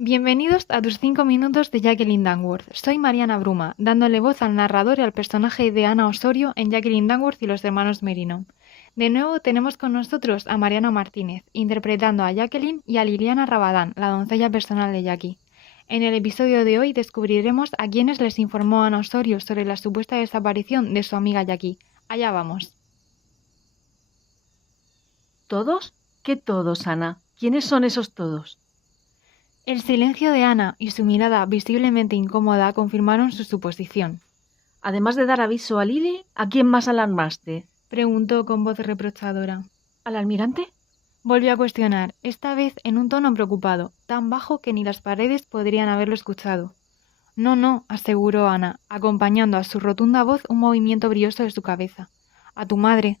Bienvenidos a tus 5 minutos de Jacqueline Dangworth. Soy Mariana Bruma, dándole voz al narrador y al personaje de Ana Osorio en Jacqueline Dangworth y los hermanos Merino. De nuevo tenemos con nosotros a Mariano Martínez, interpretando a Jacqueline, y a Liliana Rabadán, la doncella personal de Jackie. En el episodio de hoy descubriremos a quienes les informó Ana Osorio sobre la supuesta desaparición de su amiga Jackie. Allá vamos. ¿Todos? ¿Qué todos, Ana? ¿Quiénes son esos todos? El silencio de Ana y su mirada visiblemente incómoda confirmaron su suposición. Además de dar aviso a Lili, ¿a quién más alarmaste? Preguntó con voz reprochadora. ¿Al almirante? Volvió a cuestionar, esta vez en un tono preocupado, tan bajo que ni las paredes podrían haberlo escuchado. No, aseguró Ana, acompañando a su rotunda voz un movimiento brioso de su cabeza. A tu madre.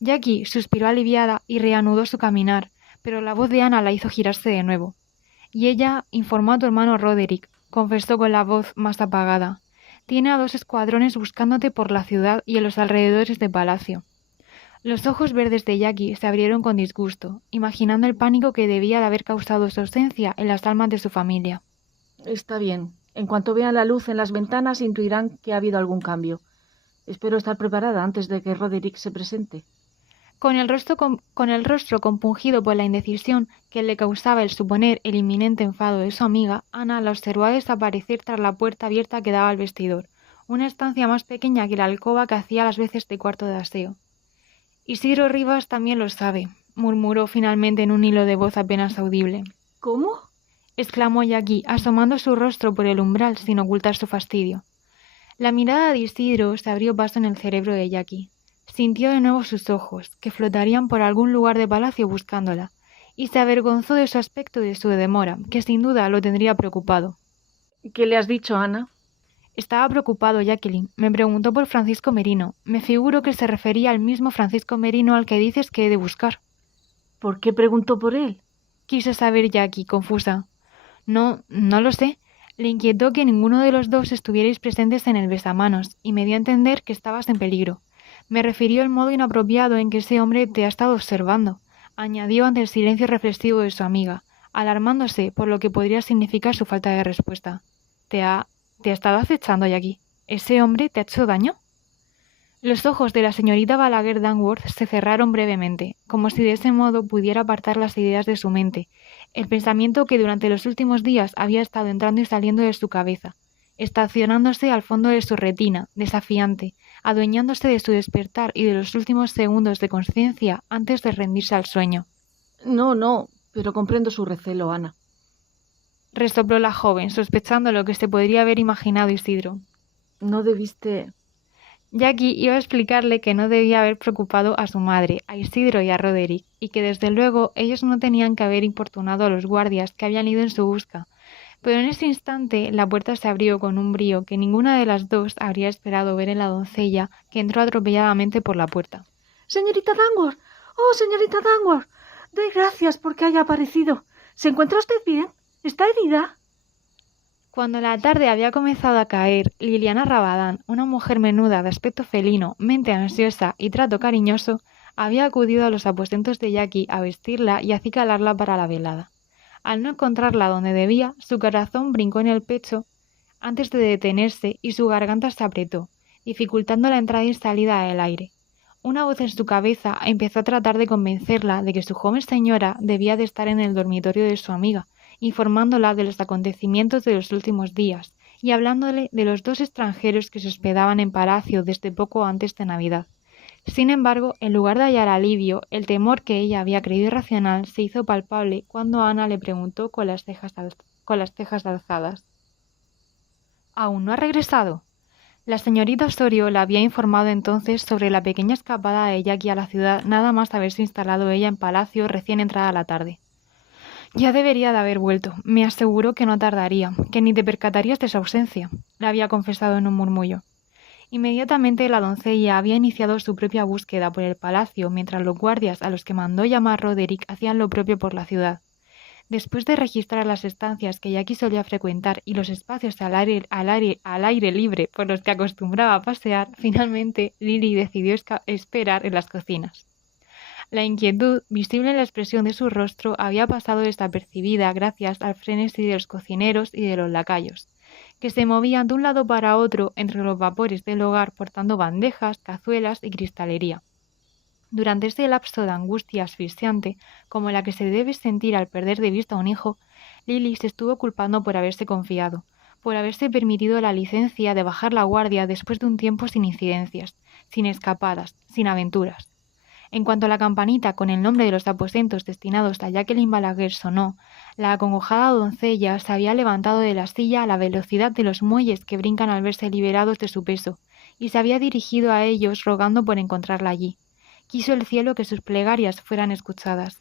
Jackie suspiró aliviada y reanudó su caminar, pero la voz de Ana la hizo girarse de nuevo. Y ella informó a tu hermano Roderick, confesó con la voz más apagada. Tiene a 2 escuadrones buscándote por la ciudad y en los alrededores de Palacio. Los ojos verdes de Jackie se abrieron con disgusto, imaginando el pánico que debía de haber causado su ausencia en las almas de su familia. Está bien. En cuanto vean la luz en las ventanas intuirán que ha habido algún cambio. Espero estar preparada antes de que Roderick se presente. Con el rostro compungido por la indecisión que le causaba el suponer el inminente enfado de su amiga, Ana la observó desaparecer tras la puerta abierta que daba al vestidor, una estancia más pequeña que la alcoba que hacía las veces de cuarto de aseo. Isidro Rivas también lo sabe, murmuró finalmente en un hilo de voz apenas audible. ¿Cómo? Exclamó Jackie, asomando su rostro por el umbral sin ocultar su fastidio. La mirada de Isidro se abrió paso en el cerebro de Jackie. Sintió de nuevo sus ojos, que flotarían por algún lugar de palacio buscándola, y se avergonzó de su aspecto y de su demora, que sin duda lo tendría preocupado. ¿Qué le has dicho, Ana? Estaba preocupado, Jacqueline. Me preguntó por Francisco Merino. Me figuro que se refería al mismo Francisco Merino al que dices que he de buscar. ¿Por qué preguntó por él? Quiso saber Jackie, confusa. No lo sé. Le inquietó que ninguno de los dos estuvierais presentes en el besamanos, y me dio a entender que estabas en peligro. Me refirió el modo inapropiado en que ese hombre te ha estado observando, añadió ante el silencio reflexivo de su amiga, alarmándose por lo que podría significar su falta de respuesta. ¿Te ha estado acechando, Jackie? ¿Ese hombre te ha hecho daño? Los ojos de la señorita Balaguer Dangworth se cerraron brevemente, como si de ese modo pudiera apartar las ideas de su mente, el pensamiento que durante los últimos días había estado entrando y saliendo de su cabeza, estacionándose al fondo de su retina, desafiante, adueñándose de su despertar y de los últimos segundos de conciencia antes de rendirse al sueño. No, pero comprendo su recelo, Ana. Resopló la joven, sospechando lo que se podría haber imaginado Isidro. No debiste... Jackie iba a explicarle que no debía haber preocupado a su madre, a Isidro y a Roderick, y que desde luego ellos no tenían que haber importunado a los guardias que habían ido en su busca. Pero en ese instante la puerta se abrió con un brío que ninguna de las dos habría esperado ver en la doncella, que entró atropelladamente por la puerta. ¡Señorita Dangworth! ¡Oh, señorita Dangworth! Doy gracias porque haya aparecido. ¿Se encuentra usted bien? ¿Está herida? Cuando la tarde había comenzado a caer, Liliana Rabadán, una mujer menuda de aspecto felino, mente ansiosa y trato cariñoso, había acudido a los aposentos de Jackie a vestirla y acicalarla para la velada. Al no encontrarla donde debía, su corazón brincó en el pecho antes de detenerse y su garganta se apretó, dificultando la entrada y salida del aire. Una voz en su cabeza empezó a tratar de convencerla de que su joven señora debía de estar en el dormitorio de su amiga, informándola de los acontecimientos de los últimos días y hablándole de los 2 extranjeros que se hospedaban en palacio desde poco antes de Navidad. Sin embargo, en lugar de hallar alivio, el temor que ella había creído irracional se hizo palpable cuando Ana le preguntó con las cejas alzadas. ¿Aún no ha regresado? La señorita Osorio la había informado entonces sobre la pequeña escapada de Jackie a la ciudad nada más haberse instalado ella en palacio recién entrada la tarde. Ya debería de haber vuelto. Me aseguró que no tardaría, que ni te percatarías de su ausencia, le había confesado en un murmullo. Inmediatamente la doncella había iniciado su propia búsqueda por el palacio, mientras los guardias a los que mandó llamar Roderick hacían lo propio por la ciudad. Después de registrar las estancias que Jackie solía frecuentar y los espacios al aire libre por los que acostumbraba a pasear, finalmente Lily decidió esperar en las cocinas. La inquietud, visible en la expresión de su rostro, había pasado desapercibida gracias al frenesí de los cocineros y de los lacayos, que se movían de un lado para otro entre los vapores del hogar portando bandejas, cazuelas y cristalería. Durante ese lapso de angustia asfixiante, como la que se debe sentir al perder de vista a un hijo, Lily se estuvo culpando por haberse confiado, por haberse permitido la licencia de bajar la guardia después de un tiempo sin incidencias, sin escapadas, sin aventuras. En cuanto la campanita con el nombre de los aposentos destinados a Jacqueline Balaguer sonó, la acongojada doncella se había levantado de la silla a la velocidad de los muelles que brincan al verse liberados de su peso, y se había dirigido a ellos rogando por encontrarla allí. Quiso el cielo que sus plegarias fueran escuchadas.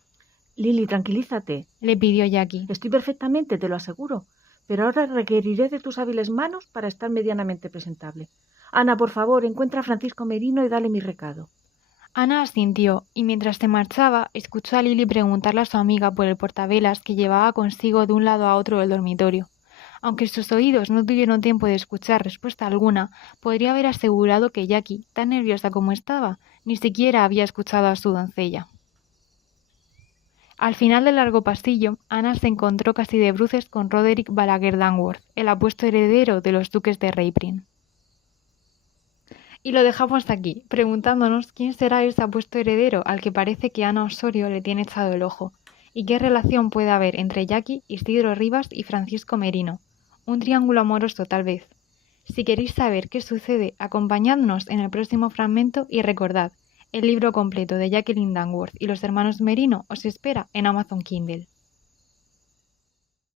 Lily, tranquilízate. Le pidió Jackie. Estoy perfectamente, te lo aseguro. Pero ahora requeriré de tus hábiles manos para estar medianamente presentable. Ana, por favor, encuentra a Francisco Merino y dale mi recado. Ana asintió, y mientras se marchaba, escuchó a Lily preguntarle a su amiga por el portavelas que llevaba consigo de un lado a otro del dormitorio. Aunque sus oídos no tuvieron tiempo de escuchar respuesta alguna, podría haber asegurado que Jackie, tan nerviosa como estaba, ni siquiera había escuchado a su doncella. Al final del largo pasillo, Ana se encontró casi de bruces con Roderick Balaguer Danworth, el apuesto heredero de los duques de Raybrine. Y lo dejamos aquí, preguntándonos quién será ese apuesto heredero al que parece que Ana Osorio le tiene echado el ojo, y qué relación puede haber entre Jackie, Isidro Rivas y Francisco Merino. Un triángulo amoroso tal vez. Si queréis saber qué sucede, acompañadnos en el próximo fragmento y recordad, el libro completo de Jacqueline Danworth y los hermanos Merino os espera en Amazon Kindle.